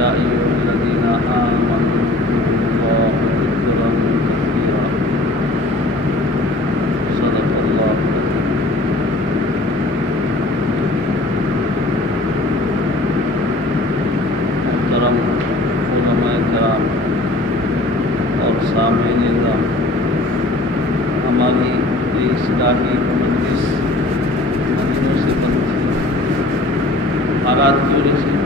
يا أيها الذين آمنوا اذكروا الله ذكرا كثيرا صدق الله العظيم. محترم علماء کرام اور سامعین کرام، ہماری یہ اصلاحی مجلس مہینوں سے بند تھی، حالات کی وجہ سے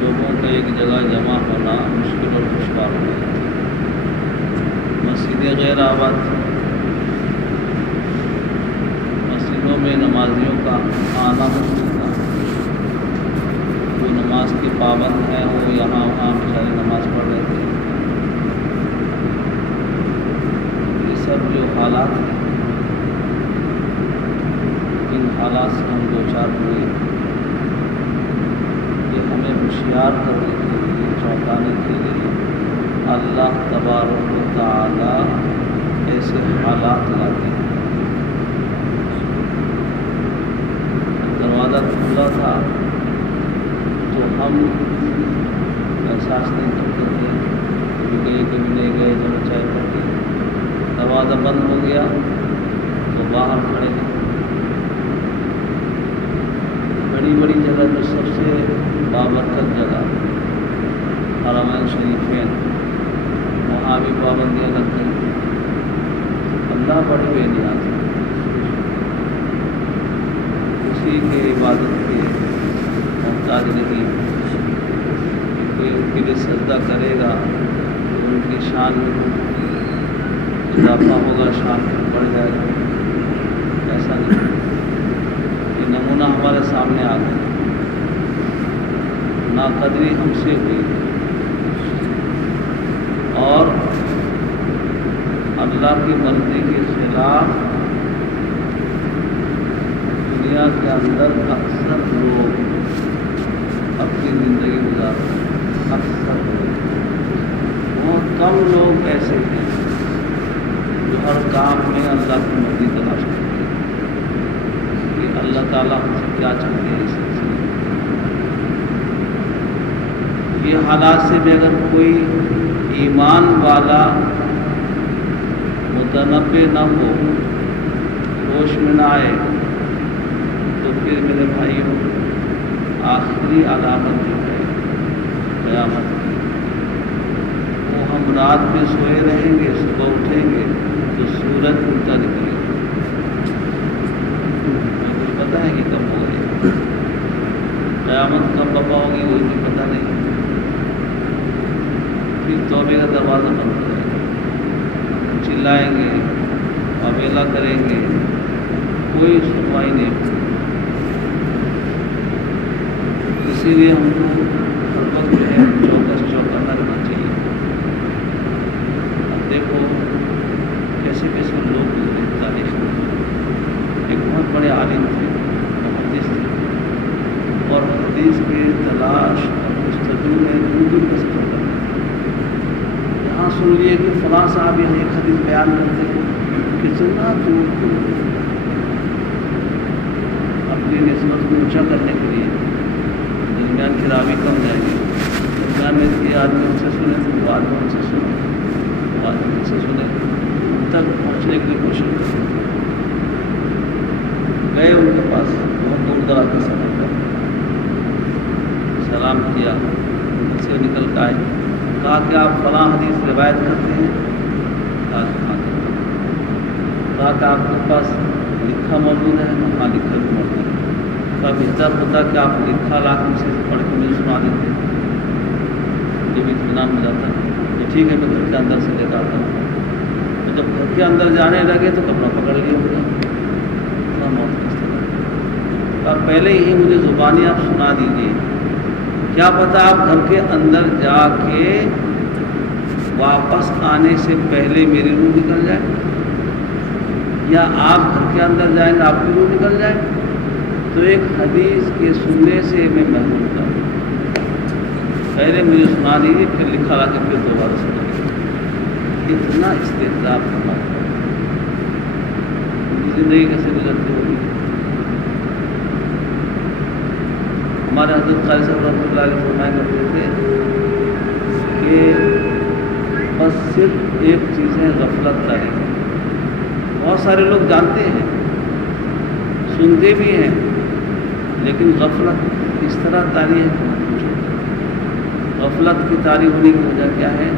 لوگوں کا ایک جگہ جمع ہونا مشکل اور دشوار ہو گیا تھا۔ مسجدیں غیر آباد تھیں، مسجدوں میں نمازیوں کا آنا مشکل تھا۔ جو نماز کے پابند ہیں وہ یہاں وہاں بیچارے نماز پڑھ رہے تھے۔ یہ سب جو حالات ہیں، ان حالات سے ہم دو چار ہوئے، ہمیں ہوشیار کرنے کے لیے، چونکانے کے لیے اللہ تبارک و تعالی ایسے حالات لاتے ہیں۔ دروازہ کھلا تھا تو ہم احساس نہیں کرتے تھے کہ گئے کبھی نہیں گئے، چلو چائے پڑ گئی۔ دروازہ بند ہو گیا تو باہر کھڑے ہیں۔ بڑی بڑی جگہ جو سب سے بابرکت جگہ حرمین شریفین، وہاں بھی پابندیاں لگ گئی۔ اللہ بڑے بے نیاز ہے، اسی کے عبادت کے محتاج نہیں۔ کوئی ان کے لیے سجدہ کرے گا تو ان کی شان میں اضافہ ہوگا، شان میں بڑھ جائے گا، ایسا نہیں۔ یہ نمونہ ہمارے سامنے آ گیا، ناقدری ہم سے ہوئی اور اللہ کی مرضی کے خلاف دنیا کے اندر اکثر لوگ اپنی زندگی گزارتے ہیں۔ اکثر لوگ، بہت کم لوگ ایسے ہیں جو ہر کام میں اللہ کی مرضی تلاش کرتے ہیں کہ اللہ تعالیٰ ہم سے کیا چاہتے ہیں۔ اس سلسلے میں یہ حالات سے بھی اگر کوئی ایمان والا متنبع نہ ہو، ہوش میں نہ آئے، تو پھر میرے بھائیوں آخری علامت جو ہے قیامت کی، وہ ہم رات میں سوئے رہیں گے، صبح اٹھیں گے تو سورج الٹا نکلے گا۔ کچھ پتہ ہے کہ کب ہو گئی قیامت، کب بپا ہوگی وہ بھی پتہ نہیں۔ پھر توبے کا دروازہ بند ہو جائے گا، چلائیں گے، اویلا کریں گے، کوئی سنوائی نہیں ہوگی۔ اسی لیے ہم کو ہر وقت جو ہے چوکنا رہنا چاہیے۔ اب دیکھو کیسے کیسے لوگ گزرے تاریخ میں۔ ایک بہت بڑے عالم تھے، محدث تھے، اور حدیث کی تلاش اور جستجو میں دور دور کا سفر کرتے۔ یہاں سن لیے کہ فلاں صاحب یہاں ایک حدیث بیان کرتے ہیں، کتنا دور دور اپنی نسبت کو اونچا کرنے کے لیے درمیان کی راوی کم جائے گی، درمیان میں یہ آدمی ان سے سنے تو وہ آدمی ان سے سنے، وہ آدمی ان سے سنے، ان تک پہنچنے کے لیے کوشش کرتے۔ گئے ان کے پاس، بہت دور دراز کا سفر کر، سلام کیا، ان سے نکل کے آئے، کہا کہ آپ فلاں حدیث روایت کرتے ہیں؟ کہا کہ ہاں کرتے ہیں۔ کہا کہ آپ کے پاس لکھا موجود ہے؟ ہاں لکھا بھی موجود ہے۔ کہا بہتر ہوتا کہ آپ لکھا لا کے سے پڑھ کے مجھے سنا دیتے، مجھے بھی اطمینان ہو جاتا۔ تو ٹھیک ہے، میں گھر کے اندر سے لے کر آتا ہوں۔ تو جب گھر کے اندر جانے لگے تو کپڑا پکڑ لیا مجھے، اتنا موت کس طرح۔ کہا پہلے ہی مجھے زبانی آپ سنا دیجیے، کیا پتہ آپ گھر کے اندر جا کے واپس آنے سے پہلے میری روح نکل جائے، یا آپ گھر کے اندر جائیں گے آپ کی روح نکل جائے۔ تو ایک حدیث کے سننے سے میں محروم تھا، پہلے مجھے سنا دیجیے، پھر لکھا لا کے پھر دوبارہ سنا دیجیے۔ اتنا استحضاب کرنا، زندگی کیسے گزرتی ہوگی۔ ہمارے حضرت قاری صاحب رحمۃ اللہ علیہ فرمایا کرتے تھے کہ بس صرف ایک چیز ہے غفلت طاری ہے. بہت سارے لوگ جانتے ہیں سنتے بھی ہیں لیکن غفلت اس طرح طاری ہے کہ مت پوچھو. غفلت کی طاری ہونے کی وجہ کیا ہے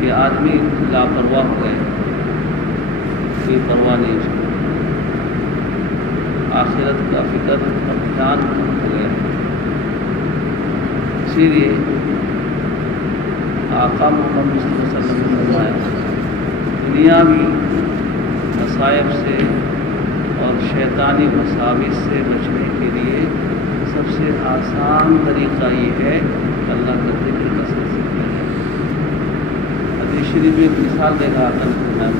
کہ آدمی لاپرواہ ہو گئے, کوئی پرواہ نہیں اس کو, آخرت کا فکر اور دھیان ہو گیا. اسی لیے آقا محمد صلی اللہ علیہ وسلم نے فرمایا دنیاوی مصائب سے اور شیطانی مساوس سے بچنے کے لیے سب سے آسان طریقہ یہ ہے اللہ کا ذکر کثرت سے کریں. حدیث شریف میں ایک مثال دے رہا تھا,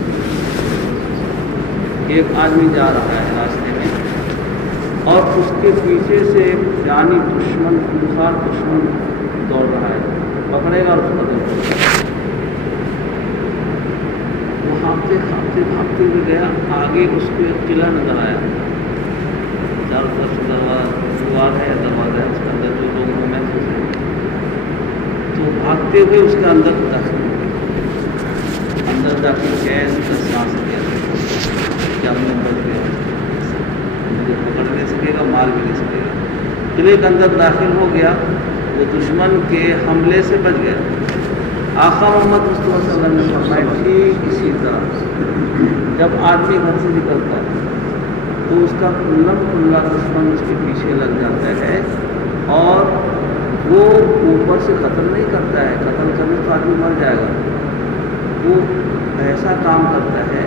ایک آدمی جا رہا ہے راستے میں اور اس کے پیچھے سے جانی دشمن خونخوار دشمن دوڑ رہا ہے, پکڑے گا اور اس کو دے. وہ بھاگتے ہوئے گیا, آگے اس کو ایک قلعہ نظر آیا, چاروں طرف سے دیوار ہے, دروازہ ہے, اس کے اندر جو لوگ ہیں محفوظ ہیں. تو بھاگتے ہوئے اس کے اندر داخل ہو گئے, اندر جا کے گیس کا سانس لیا کیا ہم نے بچ گیا, مجھے پکڑ نہیں سکے گا, مار بھی نہیں سکے گا. قلعے کے اندر داخل ہو گیا, وہ دشمن کے حملے سے بچ گیا. آقا محمد صلی اللہ علیہ وسلم نے فرمایا ٹھیک اسی طرح جب آدمی گھر سے نکلتا ہے تو اس کا کھلا دشمن اس کے پیچھے لگ جاتا ہے اور وہ اوپر سے قتل نہیں کرتا ہے, قتل کرنے تو آدمی مر جائے گا. وہ ایسا کام کرتا ہے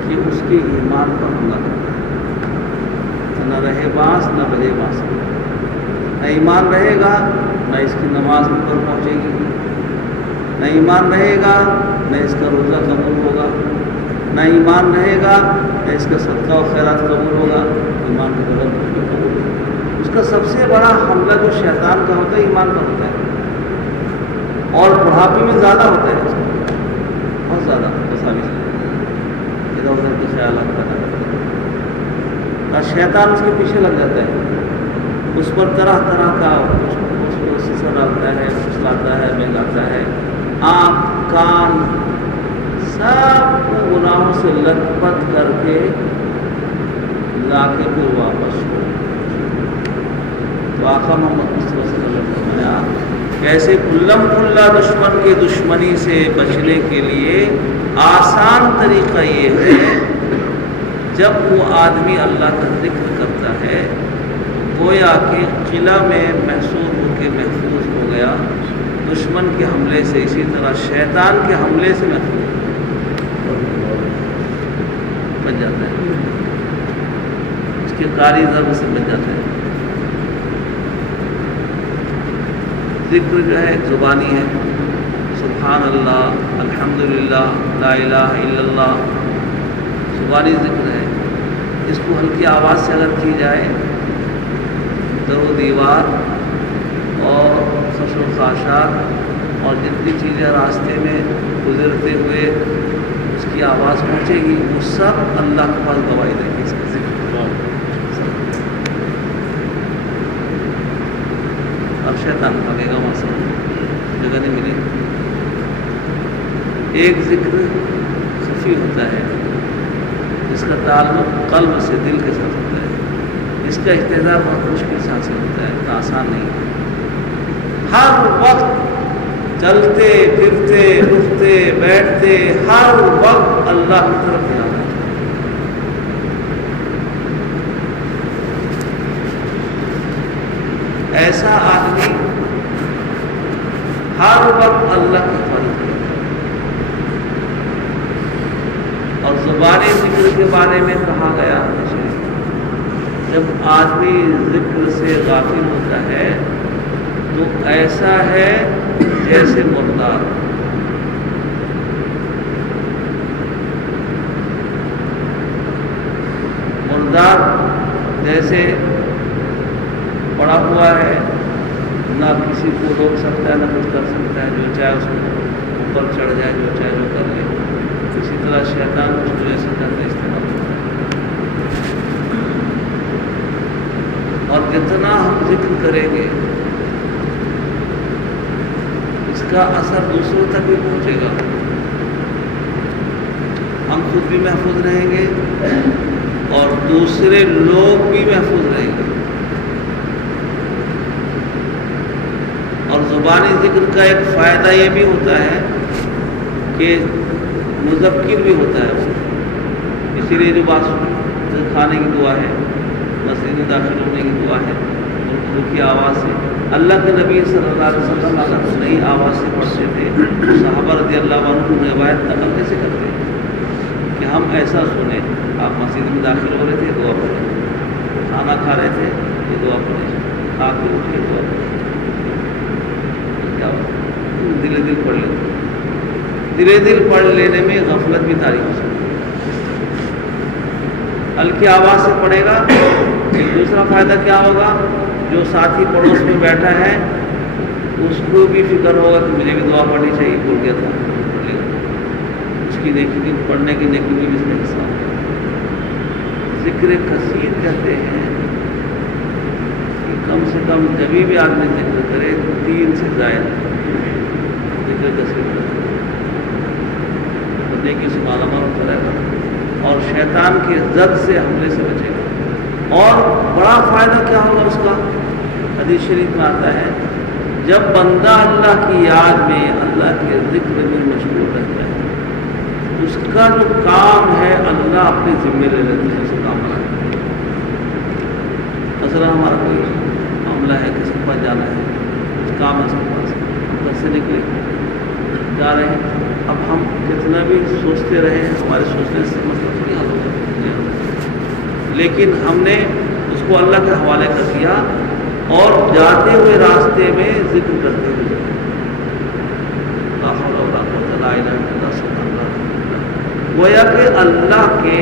کہ اس کے ایمان پر حملہ کرتا ہے. نہ رہے باس نہ بجے باس, نہ ایمان رہے گا نہ اس کی نماز پر پہنچے گی, نہ ایمان رہے گا نہ اس کا روزہ قبول ہوگا, نہ ایمان رہے گا نہ اس کا صدقہ و خیرات قبول ہوگا. ایمان کے بغیر قبول ہوگا. اس کا سب سے بڑا حملہ جو شیطان کا ہوتا ہے ایمان پر ہوتا ہے, اور بڑھاپے میں زیادہ ہوتا ہے, اس کا بہت زیادہ مساوی ادھر ادھر کے خیالات پیدا کرتا ہے اور شیطان اس کے پیچھے لگ جاتا ہے. اس پر طرح طرح کا سسر ڈالتا ہے, پھسلاتا ہے, بہلاتا ہے. آنکھ کان سب کو گناہوں سے لت پت کر کے لا کے پھر واپس ہو. تو آقا محمد صلی اللہ علیہ وسلم نے فرمایا کیسے کھلا دشمن کے دشمنی سے بچنے کے لیے آسان طریقہ یہ ہے جب وہ آدمی اللہ کا ذکر کرتا ہے گویا کہ قلعہ میں محصور ہو کے محفوظ ہو گیا دشمن کے حملے سے, اسی طرح شیطان کے حملے سے محفوظ بچ جاتا ہے, اس کے کاری ضرب سے بچ جاتا ہے. ذکر جو ہے ایک زبانی ہے, سبحان اللہ, الحمدللہ, لا الہ الا اللہ, زبانی ذکر ہے. اس کو ہلکی آواز سے اگر کی جائے در و دیوار اور خشر و خاشاک اور جتنی چیزیں راستے میں گزرتے ہوئے اس کی آواز پہنچے گی وہ سب اللہ کے پاس گواہی دیں گے. اس کا ذکر اب شیطان بھاگے گا, وہاں سے جگہ نہیں ملے. ایک ذکر خفی ہوتا ہے جس کا تعلق قلب سے, دل کے ساتھ ہوتا ہے. اس کا احتجاج بہت مشکل سے حاصل ہوتا ہے, اتنا آسان نہیں ہے. ہر وقت چلتے پھرتے اٹھتے بیٹھتے ہر وقت اللہ کی طرف دھیان ہے. ایسا آدمی ہر وقت اللہ کی عبادت کرتا ہے. اور زبانی ذکر کے بارے میں کہا گیا جب آدمی ذکر سے غافل ہوتا ہے تو ایسا ہے جیسے مردار. مردار جیسے پڑا ہوا ہے, نہ کسی کو روک سکتا ہے نہ کچھ کر سکتا ہے, جو چاہے اس کو اوپر چڑھ جائے, جو چاہے جو کر لے. اسی طرح شیطان اس کو ایسے کرنے استعمال کرتا ہے. اور جتنا ہم ذکر کریں گے اس کا اثر دوسروں تک بھی پہنچے گا. ہم خود بھی محفوظ رہیں گے اور دوسرے لوگ بھی محفوظ رہیں گے. اور زبانی ذکر کا ایک فائدہ یہ بھی ہوتا ہے کہ مذکر بھی ہوتا ہے وہ. اسی لیے جو بات کھانے کی دعا ہے، مسجد میں داخل ہونے کی دعا ہے، اردو کی آواز سے اللہ کے نبی صلی اللہ علیہ وسلم اگر نئی آواز سے پڑھتے تھے، صحابہ رضی اللہ عنہ روایت نقل کیسے کرتے ہیں کہ ہم ایسا سنیں. آپ مسجد میں داخل ہو رہے تھے، دعا پڑھیں، کھانا کھا رہے تھے، یہ دعا پڑھیں، کھا کے اٹھے دعا پڑھیں. کیا دل دل پڑھ لیتے، دل دل پڑھ لینے میں غفلت بھی تاریخ ہو سکتی ہے. ہلکی آواز سے پڑھے گا. دوسرا فائدہ کیا ہوگا؟ جو ساتھی پڑوس میں بیٹھا ہے اس کو بھی فکر ہوگا کہ مجھے بھی دعا پڑھنی چاہیے، بھول گیا تھا، اس کی نیکی پڑھنے کی نیکی بھی اس میں حصہ ہوگا. ذکر کثیر کہتے ہیں کہ کم سے کم جبھی بھی آدمی ذکر کرے 3 سے زائد ذکر کثیر کرنے کی اس معلومات کرے گا اور شیطان کی زد سے حملے سے بچے گا. اور بڑا فائدہ کیا ہوگا اس کا؟ حدیث شریف میں آتا ہے جب بندہ اللہ کی یاد میں، اللہ کے ذکر میں مشغول رہتا ہے، اس کا جو کام ہے اللہ اپنے ذمے لے لیتے ہیں، اسے کام بنا دیتے ہیں. مثلا ہمارا کوئی معاملہ ہے، کسی کے پاس جانا ہے، کچھ کام ہے اس کے پاس، ہم گھر سے نکلے جا رہے ہیں. اب ہم جتنا بھی سوچتے رہے ہمارے سوچنے سے مطلب تھوڑی حل ہوگا، لیکن ہم نے اس کو اللہ کے حوالے کر دیا اور جاتے ہوئے راستے میں ذکر کرتے ہوئے گویا کہ اللہ کے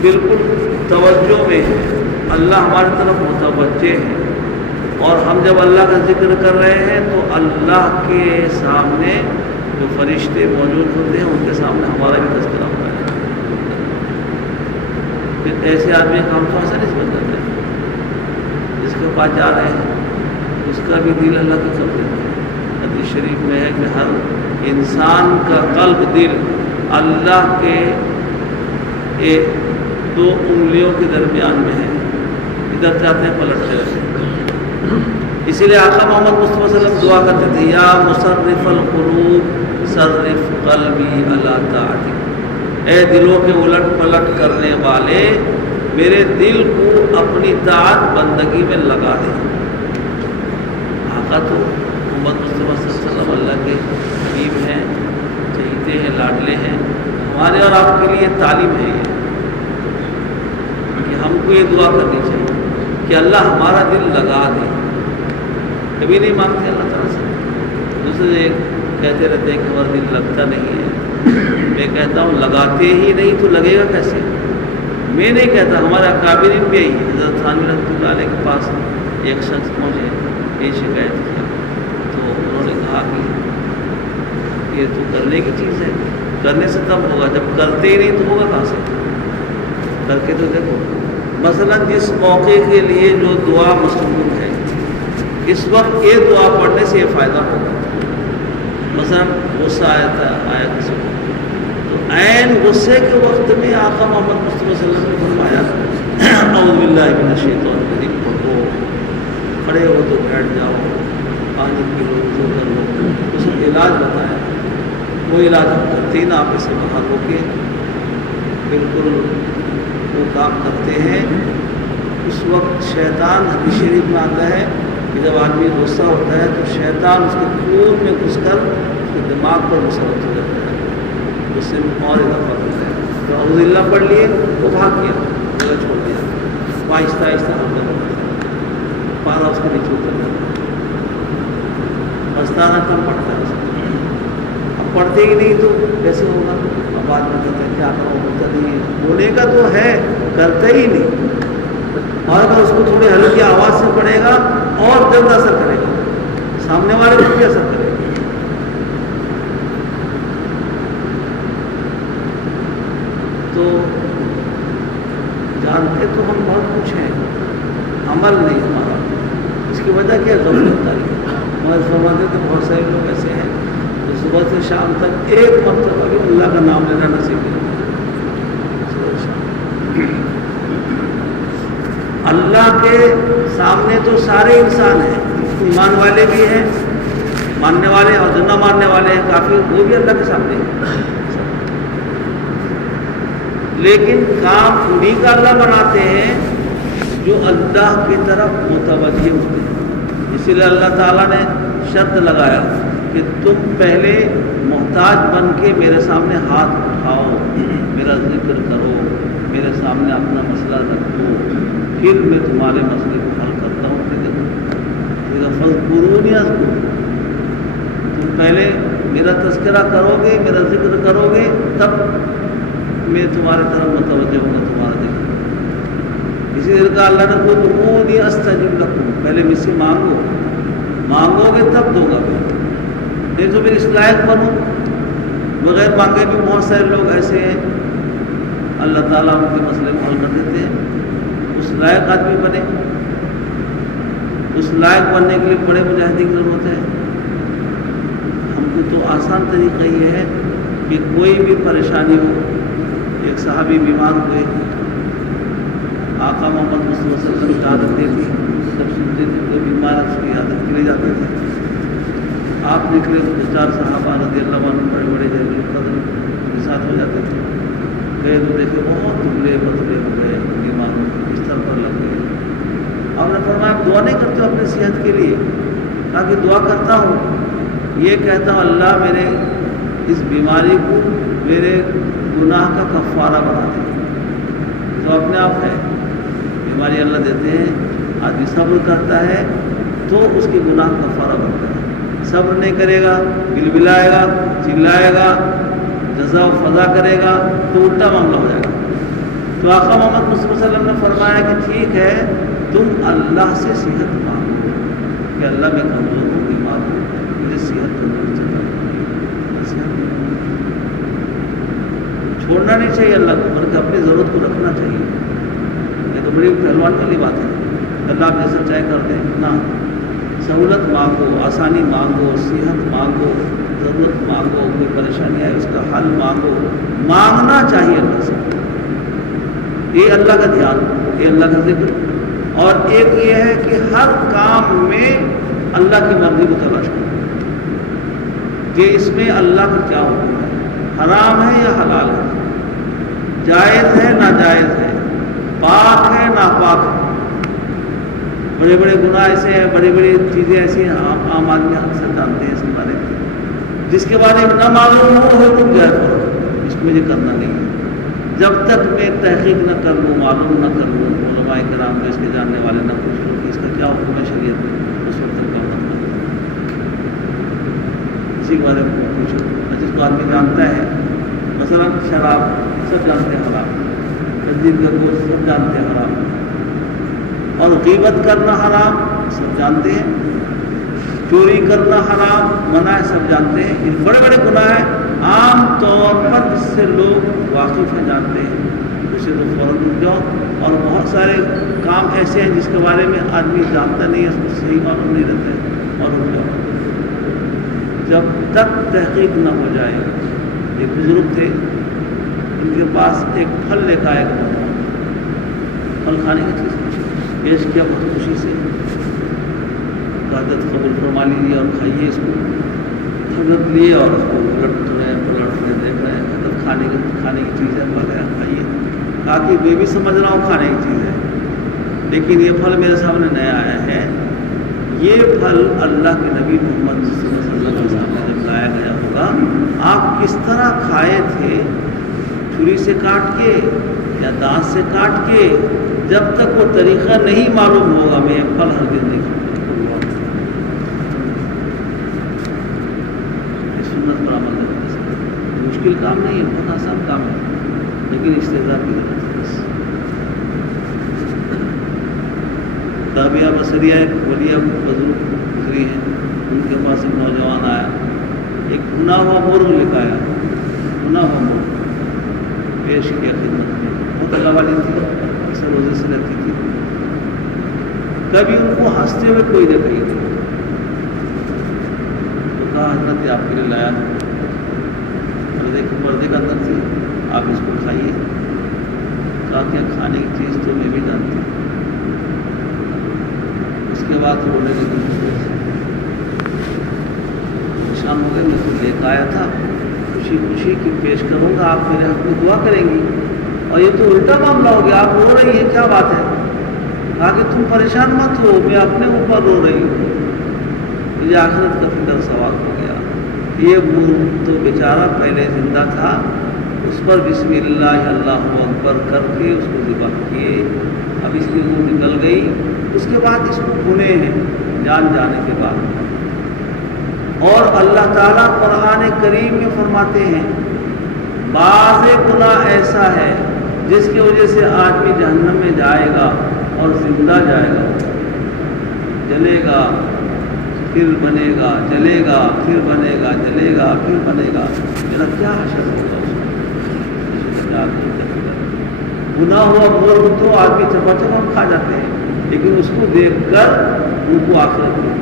بالکل توجہ میں ہے، اللہ ہماری طرف متوجہ ہے. اور ہم جب اللہ کا ذکر کر رہے ہیں تو اللہ کے سامنے جو فرشتے موجود ہوتے ہیں ان کے سامنے ہمارا بھی تذکرہ ہوتا ہے. پھر ایسے آدمی کا ہم تو آسانی سے بن جاتے ہیں. جس کے پاس جا رہے ہیں اس کا بھی دل اللہ کا قبضے میں ہے. حدیث شریف میں ہے کہ ہر انسان کا قلب، دل اللہ کے 2 انگلیوں کے درمیان میں ہے. ادھر جاتے ہیں پلٹتے رہتے ہیں. اسی لیے آقا محمد مصطفیٰ صلی اللہ علیہ وسلم دعا کرتے تھے یا مصرف القلوب صرف قلبی علی طاعتک. اے دلوں کے الٹ پلٹ کرنے والے میرے دل کو اپنی طاعت بندگی میں لگا دے. آقا تو محمد مصطفیٰ صلی اللہ علیہ وسلم اللہ کے حبیب ہیں، چہیتے ہیں، لاڈلے ہیں. ہمارے اور آپ کے لیے تعلیم ہے یہ کہ ہم کو یہ دعا کرنی چاہیے کہ اللہ ہمارا دل لگا دے. کبھی نہیں مانگتے اللہ تعالیٰ سے. دوسرے کہتے رہتے ہیں کہ ہمارا دل لگتا نہیں ہے. میں کہتا ہوں لگاتے ہی نہیں تو لگے گا کیسے؟ میں نہیں کہتا، ہمارا اکابرین بھی یہی. حضرت تھانوی رحمۃ اللہ علیہ کے پاس ایک شخص پہنچے، یہ شکایت کیا تو انہوں نے کہا کہ یہ تو کرنے کی چیز ہے، کرنے سے تب ہوگا، جب کرتے ہی نہیں تو ہوگا کہاں سے؟ کر کے تو دیکھو. مثلا جس موقع کے لیے جو دعا مصروف ہے اس وقت یہ دعا پڑھنے سے یہ فائدہ ہوگا. مثلا غصہ آیا کسی کو تو عین غصے کے وقت میں آقا محمد مصطفیٰ صلی اللہ علیہ وسلم نے فرمایا اعوذ باللہ من الشیطان الرجیم پڑھو، کھڑے ہو تو بیٹھ جاؤ، پانی پی لو، جو کر لو. اس نے علاج بتایا، وہ علاج ہم کرتے ہی نا آپ سے باہر ہو کے بالکل وہ کام کرتے ہیں. اس وقت شیطان حدیث شریف میں آتا ہے کہ جب آدمی غصہ ہوتا ہے تو شیطان اس کے خون میں گھس کر اس کے دماغ پر مسلط ہو جاتا ہے، اس سے اور اضافہ کرتا ہے. تو اعوذ باللہ پڑھ لیے وہ بھاگ گیا، وہ چھوڑ دیا، آہستہ آہستہ حملہ ہوتا ہے، پارا اس کے نیچے اتر جاتا ہے. پچھتانا کم پڑتا ہے اس کو. اب پڑھتے ہی نہیں تو کیسے ہوگا؟ اب بعد میں کہتے ہیں کیا کرو، ہوتا نہیں ہے. ہونے کا تو ہے، کرتے ہی نہیں. اور اگر اس کو تھوڑی ہلکی آواز سے پڑھے گا اور جلد اثر کرے گا، سامنے والے کو بھی اثر کرے گا. تو جانتے تو ہم بہت کچھ ہیں اس کی وجہ کیا غفلت تاریخ مگر فرماتے تھے بہت سارے لوگ ایسے ہیں جو صبح سے شام تک ایک مرتبہ بھی اللہ کا نام لینا نصیب نہیں ہوتا۔ اللہ کے سامنے تو سارے انسان ہیں، ایمان والے بھی ہیں، ماننے والے اور جو نہ ماننے والے ہیں کافی، وہ بھی اللہ کے سامنے ہیں، لیکن کام انہیں کا اللہ بناتے ہیں جو اللہ کی طرف متوجہ ہوتے ہیں۔ اسی لیے اللہ تعالیٰ نے شرط لگایا کہ تم پہلے محتاج بن کے میرے سامنے ہاتھ اٹھاؤ، میرا ذکر کرو، میرے سامنے اپنا مسئلہ رکھو، پھر میں تمہارے مسئلے کو حل کرتا ہوں۔ فَاذْكُرُونِی اذْکُرکم، تم پہلے میرا تذکرہ کرو گے، میرا ذکر کرو گے، تب میں تمہارے طرف متوجہ ہوں گا، تمہارا ذکر۔ اسی طرح کا اللہ نے خود ادعونی استجب لکم، پہلے مجھ سے مانگو گے تب دوں گا میں، نہیں تو میں اس لائق بنوں۔ بغیر مانگے بھی بہت سارے لوگ ایسے ہیں، اللہ تعالیٰ ان کے مسئلے کو حل کر دیتے ہیں۔ اس لائق آدمی بنے، اس لائق بننے کے لیے بڑے مجاہدین کی ضرورت ہے۔ ہم کو تو آسان طریقہ یہ ہے کہ کوئی بھی پریشانی ہو، ایک صحابی بیمار ہوئے، آقا محمد صلی اللہ علیہ وسلم کی عادت تھی، سب سنتے تھے، کوئی بیمار ہے اس کی عادت کے لیے جاتے تھے۔ آپ نکلے تو 4 صحابہ رضی اللہ عنہ بڑے بڑے جلیل القدر کے ساتھ ہو جاتے تھے، گئے تو دیکھے بہت دبلے پتلے ہو گئے، بیماروں کے بستر پر لگ گئے۔ آپ نے فرمایا دعا نہیں کرتے ہو اپنی صحت کے لیے؟ کہا کہ دعا کرتا ہوں، یہ کہتا ہوں اللہ میرے اس بیماری کو میرے گناہ کا کفارہ بنا دے۔ تو اپنے آپ ہے بیماری اللہ دیتے ہیں، آدمی صبر کرتا ہے تو اس کے گناہ کا کفارہ بنتا ہے۔ صبر نہیں کرے گا، بلبلائے گا، چلائے گا، جزا و فضا کرے گا تو الٹا معاملہ ہو جائے گا۔ تو آقا محمد صلی اللہ علیہ وسلم نے فرمایا کہ ٹھیک ہے، تم اللہ سے صحت مانگو کہ اللہ میں کمزور ہوں، بیمار ہوں، مجھے صحت تندرستی چھوڑنا نہیں چاہیے اللہ کو، بلکہ اپنی ضرورت کو رکھنا چاہیے۔ یہ تو بڑی پہلوان والی بات ہے، اللہ آپ جیسا چاہے کر دیں نہ، سہولت مانگو، آسانی مانگو، صحت مانگو، ضرورت مانگو، کوئی پریشانی آئے اس کا حل مانگو، مانگنا چاہیے اللہ سے۔ یہ اللہ کا دھیان، یہ اللہ کا ذکر۔ اور ایک یہ ہے کہ ہر کام میں اللہ کی مرضی کو تلاش کرو کہ اس میں اللہ کا کیا حکم ہے، حرام ہے یا حلال ہے، جائز ہے ناجائز ہے، پاک ہے ناپاک ہے۔ بڑے بڑے گناہ ایسے ہیں، بڑی بڑی چیزیں ایسی ہیں عام آدمی اکثر جانتے ہیں اس کے بارے میں، جس کے بارے میں نہ معلوم ہو رک جائے کرو، اس کو مجھے کرنا نہیں ہے۔ جب تک میں تحقیق نہ کر لوں، معلوم نہ کر لوں، علماء کرام میں اس کے جاننے والے نہ پوچھ لوں کہ اس کا کیا حکم ہے شریعت میں، اس وقت تک مت کروں۔ اسی کے بارے میں پوچھو، جس کو آدمی جانتا ہے، مثلا شراب سب جانتے ہیں حرام، خنزیر کا گوشت سب جانتے ہیں حرام، اور غیبت کرنا حرام سب جانتے ہیں، چوری کرنا حرام منع ہے سب جانتے ہیں۔ یہ بڑے بڑے گناہ ہیں عام طور پر جس سے لوگ واقف ہیں، جانتے ہیں، اسے تو فوراً رک جاؤ۔ اور بہت سارے کام ایسے ہیں جس کے بارے میں آدمی جانتا نہیں ہے، اس کو صحیح معلوم نہیں رہتا ہے، اور رک جاؤ جب تک تحقیق نہ ہو جائے۔ ایک بزرگ تھے، ان کے پاس ایک پھل لے کر آئے، پھل کھانے کی چیز پیش کیا بہت خوشی سے، عادت قبول فرما لیجیے اور کھائیے اس کو۔ حضرت لیے اور اس کو پلٹ رہے دیکھ رہے ہیں، حضرت کھانے کی چیز ہے، پھل ہے، کھائیے۔ کہا کہ میں بھی سمجھ رہا ہوں کھانے کی چیز ہے، لیکن یہ پھل میرے سامنے نیا آیا ہے، یہ پھل اللہ کے نبی محمد صلی اللہ علیہ وسلم کے سامنے جب لایا گیا ہوگا، آپ کس طرح کھائے تھے، چھری سے کاٹ کے یا دانت سے کاٹ کے؟ جب تک وہ طریقہ نہیں معلوم ہوگا میں یہ پھل ہرگز نہیں کھاؤں گا۔ سنت پر عمل کرنا مشکل کام نہیں ہے، بہت آسان کام ہے، لیکن استعداد کی ضرورت ہے۔ رابعہ بصریہ ایک ولیہ بزرگ گزری ہیں، ان کے پاس ایک نوجوان آیا، ایک بھنا ہوا مرغ لے کے آیا، بھنا ہوا مرغ پیش کیا خدمت میں، بہت اللہ والی تھی، اکثر روزے سے رہتی تھی۔ کبھی ان کو ہنستے ہوئے کوئی دیکھا ہی نہیں۔ تو کہا حضرت آپ کے لیے لایا ہے، پردے کا اندر سے آپ اس کو کھائیے۔ کہا کہ کھانے کی چیز تو میں بھی جانتی ہوں۔ اس کے بعد رونے لگی، شام ہو گئے، میں تو لے کے آیا تھا خوشی خوشی کہ پیش کروں گا، آپ میرے حق میں دعا کریں گی، اور یہ تو الٹا معاملہ ہو گیا، آپ رو رہی ہیں، کیا بات ہے؟ کہا کہ تم پریشان مت ہو، میں اپنے اوپر رو رہی ہوں، مجھے آخرت کا فکر سوال ہو گیا۔ یہ تو بیچارہ پہلے زندہ تھا، اس پر بسم اللہ اللہ اکبر کر کے اس کو ذبح کیے، اب اس کی روح نکل گئی، اس کے بعد اس کو بھنے ہیں جان جانے کے بعد۔ اور اللہ تعالیٰ قرآن کریم میں فرماتے ہیں بعض گناہ ایسا ہے جس کی وجہ سے آدمی جہنم میں جائے گا اور زندہ جائے گا، جلے گا پھر بنے گا، جلے گا پھر بنے گا، جلے گا پھر بنے گا، میرا کیا حشر ہوگا اس کو؟ گناہ ہوا مرغ تو آدمی چپا چپا کھا جاتے ہیں، لیکن اس کو دیکھ کر ان کو آخرت میں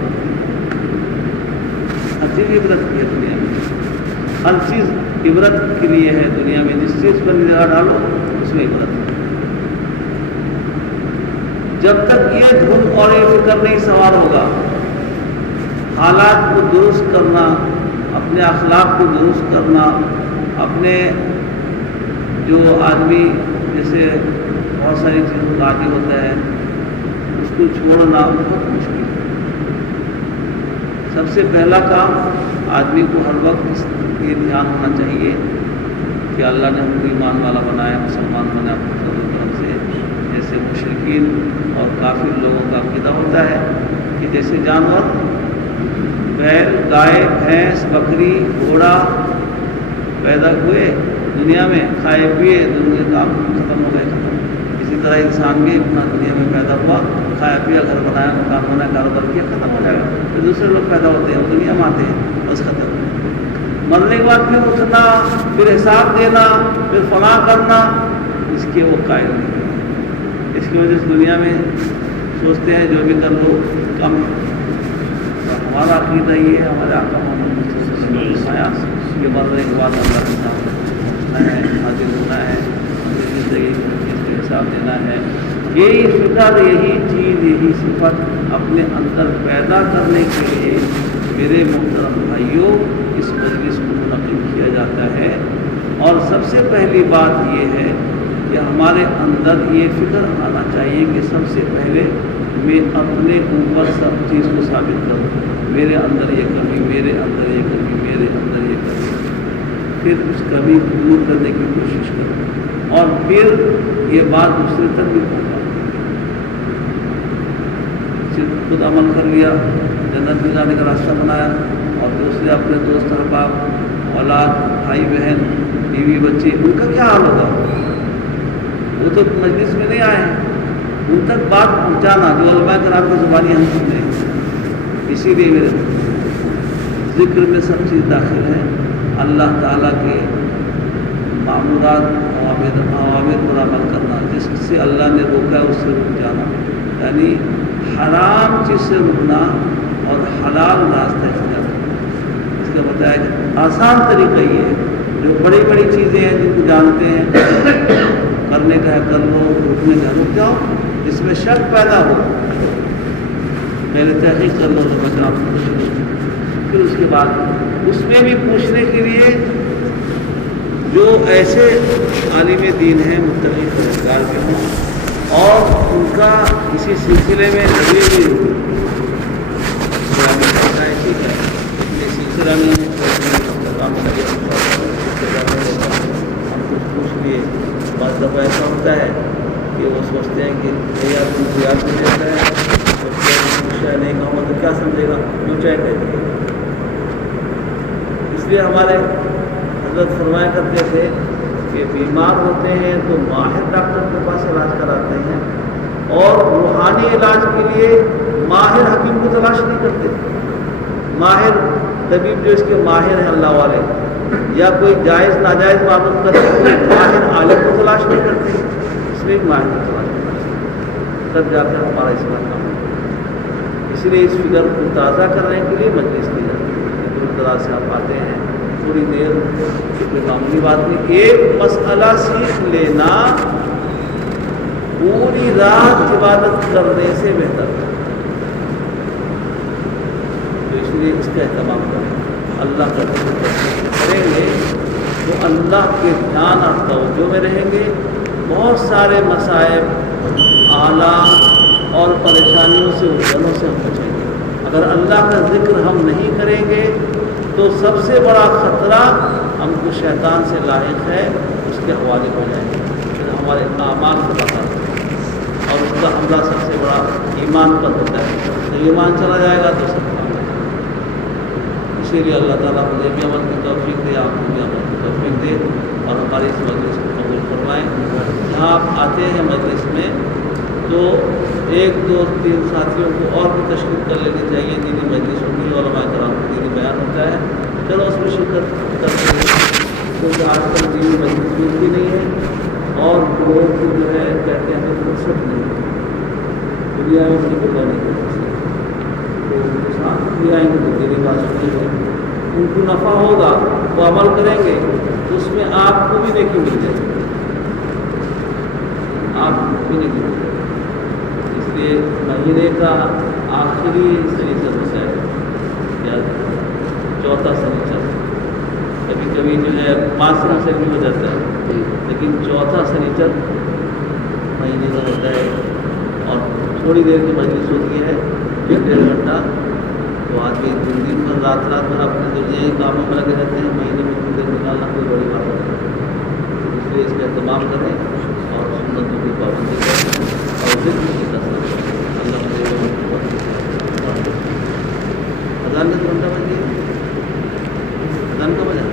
ہر چیز عبرت کی ہے دنیا میں، ہر چیز عبرت کے لیے ہے دنیا میں، جس چیز پر نگاہ ڈالو اس میں عبرت ہے۔ جب تک یہ دھن اور یہ فکر نہیں سوار ہوگا، حالات کو درست کرنا، اپنے اخلاق کو درست کرنا، اپنے جو آدمی جیسے بہت ساری چیزوں کا عادی ہوتا ہے اس کو چھوڑنا بہت مشکل ہے۔ سب سے پہلا کام آدمی کو ہر وقت یہ دھیان ہونا چاہیے کہ اللہ نے ہم کو ایمان والا بنایا، مسلمان بنایا اپنے فضل و کرم سے۔ جیسے مشرکین اور کافر لوگوں کا عقیدہ ہوتا ہے کہ جیسے جانور بیل، گائے، بھینس، بکری، گھوڑا پیدا ہوئے دنیا میں، کھائے پیے، دنیا کام ختم ہو گئے ختم، اسی طرح انسان بھی اپنا دنیا میں پیدا ہوا، کھایا پیا، گھر بنایا، مکان بنایا، کاروبار کیا، ختم ہو جائے گا، پھر دوسرے لوگ پیدا ہوتے ہیں، وہ دنیا میں آتے ہیں، بس ختم۔ مرنے کے بعد پھر اٹھنا، پھر حساب دینا، پھر فلاں کرنا، اس کے وہ قائل نہیں ہے۔ اس کی وجہ سے دنیا میں سوچتے ہیں جو بھی کر لو کم ہے۔ ہمارا عقیدہ یہ ہے، ہمارے آقا محمد صلی اللہ علیہ وسلم کہ مرنے کے بعد اللہ کے سامنے ہونا ہے، حاضر ہونا ہے، زندگی اس کے حساب دینا ہے۔ یہی فکر، یہی چیز، یہی صفت اپنے اندر پیدا کرنے کے لیے میرے محترم بھائیوں اس مجلس کو منعقد کیا جاتا ہے۔ اور سب سے پہلی بات یہ ہے کہ ہمارے اندر یہ فکر آنا چاہیے کہ سب سے پہلے میں اپنے اوپر سب چیز کو ثابت کروں، میرے اندر یہ کمی، میرے اندر یہ کمی، میرے اندر یہ کمی، پھر اس کمی کو دور کرنے کی کوشش کروں، اور پھر یہ بات دوسرے تک بھی پہنچا۔ صرف خود عمل کر لیا، جنت میں جانے کا راستہ بنایا، اور دوسرے اپنے دوست احباب، اولاد، بھائی بہن، بیوی بچے، ان کا کیا حال ہوگا؟ وہ تو مجلس میں نہیں آئے، ان تک بات پہنچانا جو علماء کرام کی زبانی ہم سنتے ہیں۔ اسی لیے میرے ذکر میں سب چیز داخل ہے، اللہ تعالیٰ کے معمورات، اوامر پر عمل کرنا، جس سے اللہ نے روکا اس سے رک جانا، یعنی حرام چیز سے رکنا اور حلال راستہ اختیار کرنا۔ اس کا بتایا کہ آسان طریقہ یہ ہے، جو بڑی بڑی چیزیں ہیں جن کو جانتے ہیں، کرنے کا ہے کر لو، رکنے کا رک جاؤ، جس میں شک پیدا ہو پہلے تحقیق کر لو، پھر اس کے بعد اس میں بھی پوچھنے کے لیے جو ایسے عالم دین ہیں، متقی پرہیزگار کے ہوں، اور ان کا کسی سلسلے میں لگے ہوئے ہو، ایسی ہے سلسلہ میں ہم کچھ پوچھ لیے۔ بعض دفعہ ایسا ہوتا ہے کہ وہ سوچتے ہیں کہ یار تم یاد نہیں رہتا ہے، شاید نہیں کہوں گا تو کیا سمجھے گا، کیوں چاہے کہتے ہیں۔ اس لیے ہمارے حضرت فرمایا کرتے تھے کہ بیمار ہوتے ہیں تو ماہر ڈاکٹر کے پاس علاج کراتے ہیں، اور روحانی علاج کے لیے ماہر حکیم کو تلاش نہیں کرتے۔ ماہر طبیب جو اس کے ماہر ہیں اللہ والے، یا کوئی جائز ناجائز معلوم کرتے ہیں، ماہر عالم کو تلاش نہیں کرتے، اس لیے ماہر کو تلاش کرتے، تب جا کر ہمارا اس کا کام ہے۔ اس لیے اس فکر کو تازہ کرنے کے لیے مجلس کی جاتی ہے. دور دراز سے آپ آتے ہیں تھوڑی دیر، کوئی معمولی بات نہیں. ایک مسئلہ سیکھ لینا پوری رات عبادت کرنے سے بہتر ہے. تو اس لیے اس کا اہتمام کریں. اللہ کا ذکر کریں گے تو اللہ کے دھیان اور توجہ میں رہیں گے. بہت سارے مصائب، آلات اور پریشانیوں سے، الجھنوں سے ہم بچیں گے. اگر اللہ کا ذکر ہم نہیں کریں گے تو سب سے بڑا خطرہ ہم کو شیطان سے لاحق ہے، اس کے حوالے ہو جائیں گے. پھر ہمارے اعمال سے بتا دیں اور اس کا حملہ سب سے بڑا ایمان پر ہوتا ہے. تو ایمان چلا جائے گا تو سب کام ہو جائے گا. اسی لیے اللہ تعالیٰ مجھے بھی عمل کی توفیق دے، آپ کو بھی عمل کی توفیق دے اور ہماری اس مجلس کو قبول فرمائیں. جہاں آپ آتے ہیں مجلس میں تو ایک دو تین ساتھیوں کو اور بھی تشکیل کر لینی چاہیے. دینی مجلس ہوتی ہے، علماء کرام کو دینی بیان ہوتا ہے، چلو اس میں شرکت کرتے ہیں. کیونکہ آج کل دینی مجلس ملتی نہیں ہے اور لوگ جو ہے کہتے ہیں کہ فرصت نہیں ہے دنیا میں اپنی بلا نہیں کر سکتے. تو ساتھ بھی آئیں گے تو دینی بات سنیں گے، ان کو نفع ہوگا، وہ عمل کریں گے تو اس میں آپ کو بھی نیکی مل جائے گی، آپ کو بھی نیکی مل جائے گی. اس لیے مہینے کا آخری سنیچر ہوتا ہے یا چوتھا سنیچر، کبھی کبھی جو ہے 5واں سے بھی ہو جاتا ہے، لیکن چوتھا سنیچر مہینے کا ہوتا ہے. اور تھوڑی دیر کی مجلس ہوتی ہے، 1-1.5 گھنٹہ. تو آدمی دن بھر رات بھر اپنے دنیا کاموں میں لگے رہتے ہیں، مہینے میں 2 دن نکالنا کوئی بڑی بات نہیں. اس لیے اس کا اہتمام کریں اور سنتوں کی پابندی کریں اور ذکر کی کثرت کریں. اللہ اذان کا گھنٹہ بج گیا، اذان کا بجا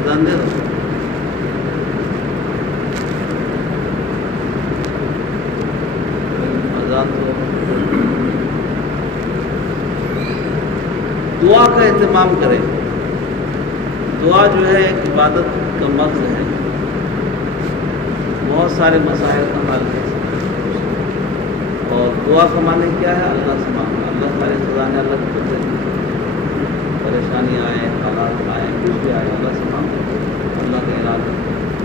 اذان دے دو. اذان تو دعا کا اہتمام کریں. دعا جو ہے ایک عبادت کا مغز ہے، بہت سارے مسائل کا حل ہے. اور دعا کا معنی کیا ہے؟ اللہ سے مانگنا. اللہ سارے خزانے اللہ کے پتہ ہیں، پریشانی آئے، حالات آئے، کچھ بھی آئے، اللہ سے مانگو. اللہ کا اعلان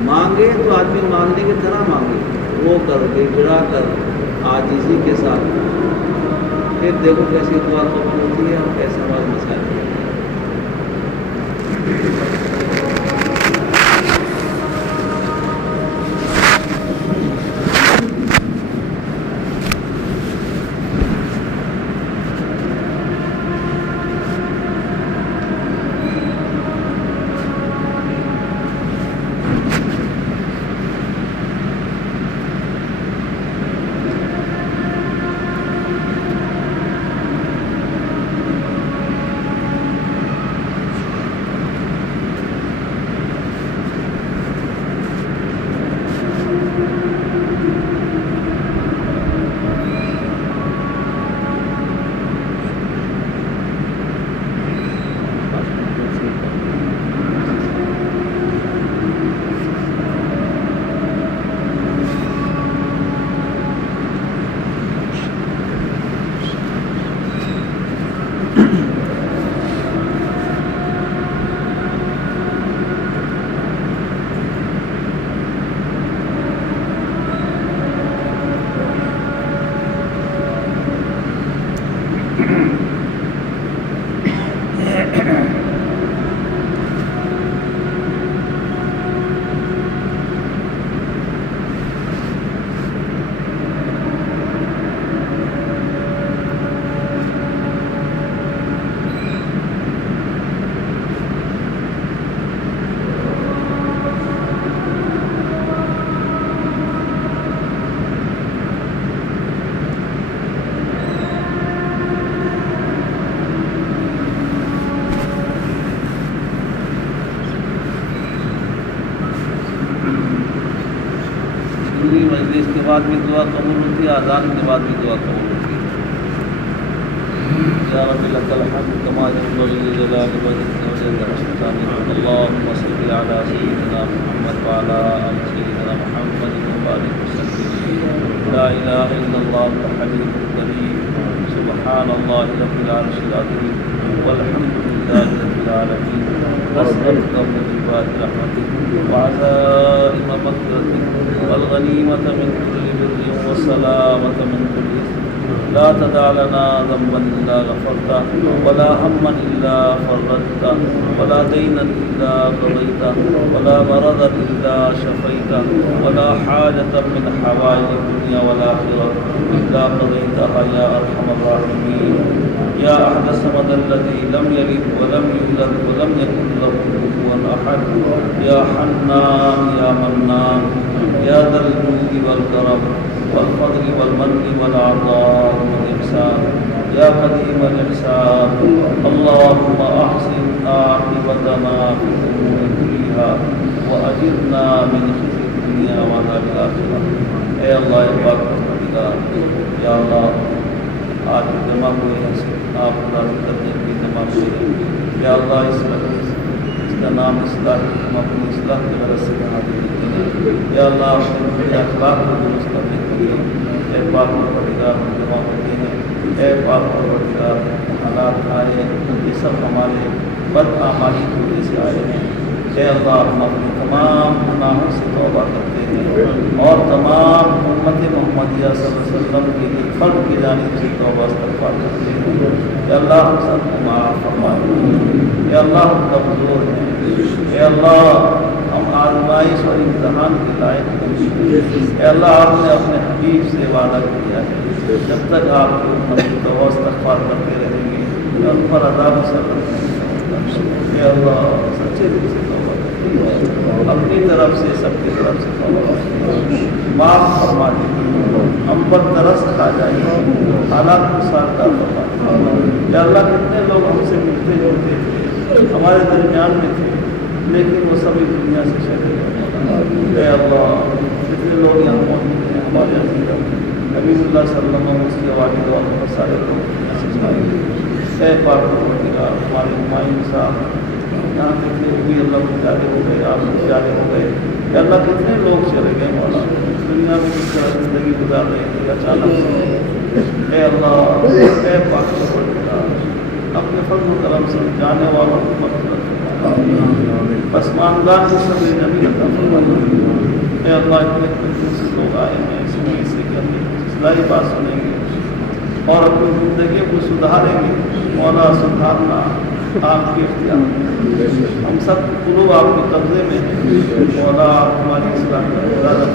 مانگے تو آدمی مانگنے کی طرح مانگے، رو کر، گڑا کر، عاجزی کے ساتھ. پھر دیکھو کیسی دعا قبول ہوتی ہے اور کیسے ہمارے مسائل ہوتے ہیں. مجلس کے بعد بھی دعا قبول ہوتی ہے، اذان کے بعد بھی دعا قبول ہوتی ہے. یا رب لک الحمد کما ينبغي لجلال وجهك وجل سلطانك. اللهم صل على سيدنا محمد وعلى آل سيدنا محمد وبارك وسلم. لا إله إلا الله الحليم الكريم سبحان الله رب العرش العظيم والحمد لله رب العالمين أسألك موجبات رحمتك وعزائم مغفرتك والغنيمة من كل بر والسلامة من كل إثم لا تدع لنا ذنبا إلا غفرته ولا هما إلا فرجته ولا دينا إلا قضيته ولا مرضا إلا شفيته ولا حاجة من حوائج الدنيا والآخرة إلا قضيتها يا أرحم الراحمين يا أحد الصمد الذي لم يلد ولم يولد ولم يكن له كفوا أحد يا حنان يا منان يا ذا الجود والكرم والفضل والمن والعطاء والإحسان يا قديم الإحسان اللهم أحسن عاقبتنا في الأمور كلها وأجرنا من خزي الدنيا وعذاب الآخرة اے اللہ پاک پروردگار یا اللہ آج جمع ہوئے ہیں آپ راضی کرنے کی جمع ہوئے ہیں یا اللہ اس مجلس اس کا نام اصلاح ہم اپنی اصلاح کی غرض سے حاضر ہوتے ہیں یا اللہ اپنے اخلاق کو درست کرنے کے لیے اے پاک پروردگار ہم جمع ہوتے ہیں اے پاک پروردگار حالات آئے یہ سب ہمارے بدعمالی کی وجہ سے آئے ہیں اے اللہ ہم اپنے تمام گناہوں سے توبہ کرتے ہیں اور تمام امت محمدیہ صلی اللہ علیہ وسلم کے لیے فرد کی جانب سے توبہ استغفار کرتے ہیں اے اللہ ہم سب کو معاف فرمائے اے اللہ ہم کمزور ہیں اے اللہ ہم آزمائش اور امتحان کے لائق ہیں اے اللہ آپ نے اپنے حبیب سے وعدہ کیا ہے جب تک آپ کی امت توبہ استغفار کرتے رہیں گے ان پر عذاب مسلط نہیں ہوگا اے اللہ سچے دل سے توبہ کرتے ہیں اپنی طرف سے سب کی طرف سے توبہ کرتے ہیں معاف فرما دیجیے ہم پر ترس کھا جائے حالات کو سازگار فرما دیجیے یا اللہ کتنے لوگ ہم سے ملتے جلتے تھے ہمارے درمیان میں تھے لیکن وہ سبھی دنیا سے چلے گئے اے اللہ کتنے لوگ یہاں موجود ہیں ہمارے عزیز نبی اللہ صلی اللہ علیہ وسلم اس کے والد اور بہت سارے لوگ یہاں سے چلے گئے اے پاک پروردگار ہمارے ہمایوں صاحب یہاں کتنے بھی اللہ کو جارے ہو گئے آپ کو جارے ہو گئے کہ اللہ کتنے لوگ چلے گئے مولا دنیا میں کس طرح زندگی گزار رہے تھے اچانک سے اے اللہ اے پاک پروردگار اپنے فضل و کرم سے جانے والوں کو مغفرت فرما پسماندگان کو صبر نبی عطا فرما اے اللہ اتنے خوشی سے لوگ آئے ہیں اس امید سے کہ ہمیں اصلاحی بات سنیں گے اور اپنی زندگی کو سدھاریں گے مولا سدھارنا آپ کی اختیار ہم سب قلوب آپ کے قبضے میں ہیں مولا آپ ہماری اصلاح کا ارادہ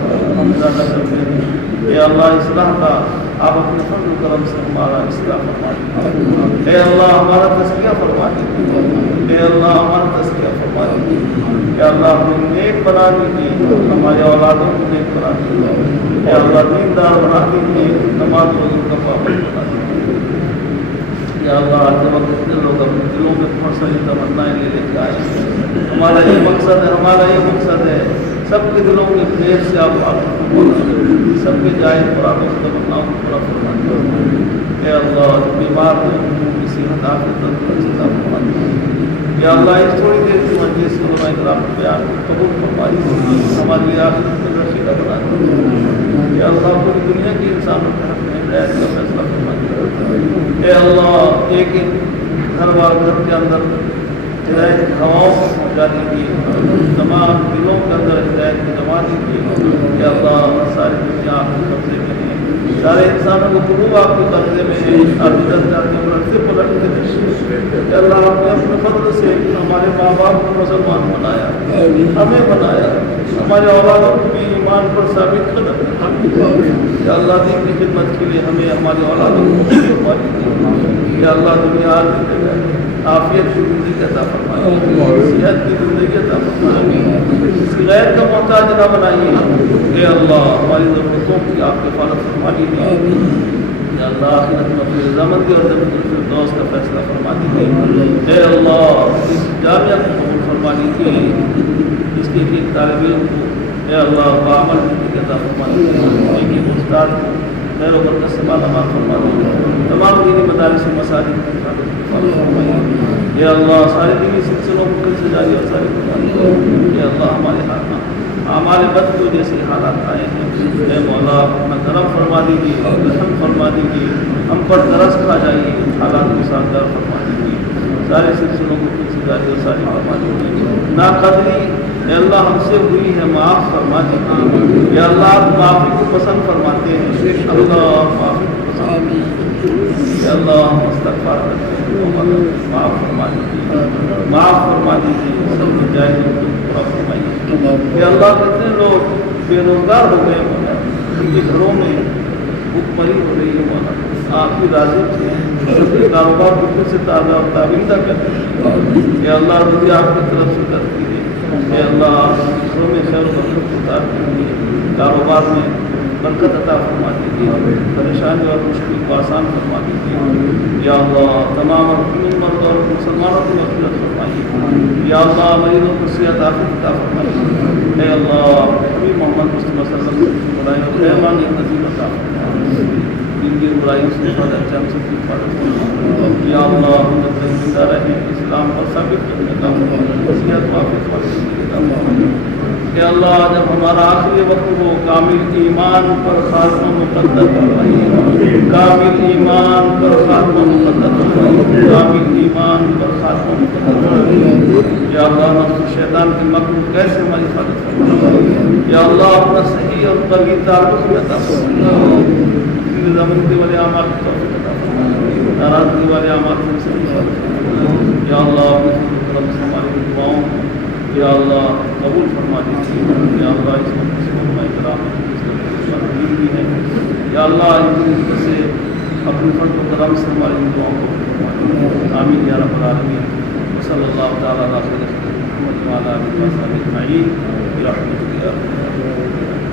کرتے ہیں اے اللہ اصلاح کا آپ اپنے فضل و کرم سے ہمارا اصلاح فرما دیجیے اے اللہ ہمارا تزکیہ فرما دیجیے اے اللہ ہمارا تزکیہ فرما دیجیے اے اللہ ہمیں نیک بنا دیجیے ہمارے اولادوں کو نیک بنا دیجیے اے اللہ دیندار بنا دیجیے نماز روزوں کا پابند بنا دیجیے یا اللہ آج وقت اتنے لوگ اپنے دلوں میں بہت ساری تمنائیں لے لے کے آئے ہمارا یہ مقصد ہے سب کے دلوں کے خیر سے آپ سب کے جائز پر آپ اس تمناؤں کو پورا فرما دیجیے اے اللہ جو بیمار ہیں کسی عطا کی تندرستی عطا فرما دیجیے یا اللہ اس تھوڑی دیر کی مجلس سے علماء کرام کے بیان کو قبول فرما دیجیے ہماری آخرت میں رشیدہ بنا دیجیے یا اللہ پوری دنیا کے انسانوں کے حق میں ہدایت کا فیصلہ فرما دیجیے اے اللہ ایک ایک گھر کے اندر ہدایت کی ہواؤں کو پہنچا دیجیے تمام دلوں کے اندر ہدایت کو جما دیجیے کہ اللہ ساری دنیا آپ کے قبضے میں ہے سارے انسانوں کو قلوب آپ کے قبضے میں ہے آپ جدت جاتے پلٹتے پلٹتے ہیں کہ اللہ آپ نے اپنے فضل سے ہمارے ماں باپ کو مسلمان بنایا ہمیں بنایا ہمارے اولادوں کو بھی ایمان پر ثابت قدم کہ اللہ دین کی خدمت کے لیے ہمیں ہماری اولادوں کو کہ اللہ دنیا عافیت کی زندگی عطا فرمائے صحت کی زندگی عطا فرمائے کسی غیر کا محتاج نہ بنائیے اے اللہ ہماری ضرورتوں کی آپ حفاظت فرما دیجیے یا اللہ آخرت میں اپنی رضامندی اور جنت الفردوس کا فیصلہ فرما دیجیے اے اللہ اس جامعہ کو قبول فرما دیجیے اس کے ایک طالب علم کو اے اللہ بعمل زندگی عطا فرما دیجیے ایک استاد کو خیر و برکت سے مالا فرما دیجیے تمام دینی مدارس و مساجد کی حفاظت فرمائیے یا اللہ سارے دینی سلسلوں کو پھر سے جاری اور ساری فرما دیجیے یا اللہ ہمارے اعمال بد کی وجہ سے حالات آئے ہیں، اے مولا اپنا کرم فرما دیجیے، رحم فرما دیجیے، ہم پر ترس کھا جائیے، حالات کو سازگار فرما دیجیے، سارے سلسلوں کو خود سے جاری و ساری فرما دیجیے، ناقدری اے اللہ ہم سے ہوئی ہے معاف فرما دیجیے، یا اللہ آپ معافی کو پسند فرماتے ہیں، اللہ معافی کو پسند، یا اللہ ہم استغفار کرتے ہیں، معاف فرما دیجیے، معاف فرما دیجیے، سب جائز پورا فرمائیے، یا اللہ کتنے لوگ بے روزگار ہو گئے مولا، ان کے گھروں میں بھوک مری ہو رہی ہے مولا، آپ کی راضی سے کاروبار بالکل سے تازہ اور تابندہ کر دیجیے، یا اللہ روزی آپ کی طرف سے کرتی ہے، یا اللہ آپ گھروں میں خیر و برکت اتار دیجیے، کاروبار میں برکت عطا فرما دیجیے، پریشانی اور مشکل کو آسان فرما دیجیے، یا اللہ تمام مرد اور مسلمانوں کی مغفرت فرمائیے، یا اللہ مریضوں کو صحت عافیت عطا فرمائیے، اے اللہ حبیب محمد مصطفیٰ صلی اللہ علیہ وسلم کی برائیوں اور رحمان نظیم عطا فرمائیے، دین کی برائیوں سے حفاظت جان سے حفاظت فرمائیے، یا اللہ ہم لوگ زندہ رہیں اسلام پر ثابت کرنے کا صحت وافق کہ اللہ جب ہمارا آخری وقت ہو کامل ایمان پر خاتمہ مقدر فرمائیے، کامل ایمان پر خاتمہ مقدر فرمائیے، کامل ایمان پر خاتمہ مقدر فرمائیے، یا اللہ نفس شیطان کے مکر کیسے ہماری حفاظت فرمائیے، یا اللہ اپنا صحیح اور قلبی تعلق میں عطا فرمائیے، رضامندی والے اعمال کی توفیق عطا فرمائیے، ناراضگی والے اعمال سے حفاظت فرمائیے، یا اللہ اپنے کرم سے ہماری دعاؤں یا اللہ قبول فرما دیجیے، یا اللہ اس وقت سے کرام بھی ہے، یا اللہ اس سے اپنے فضل و کرم سے ہماری دعاؤں کو فرما دیجیے، آمین یا رب العالمین، صلی اللہ تعالیٰ علیہ وسلم وعلی آلہ وصحبہ اجمعین برحمتک یا ارحم الراحمین۔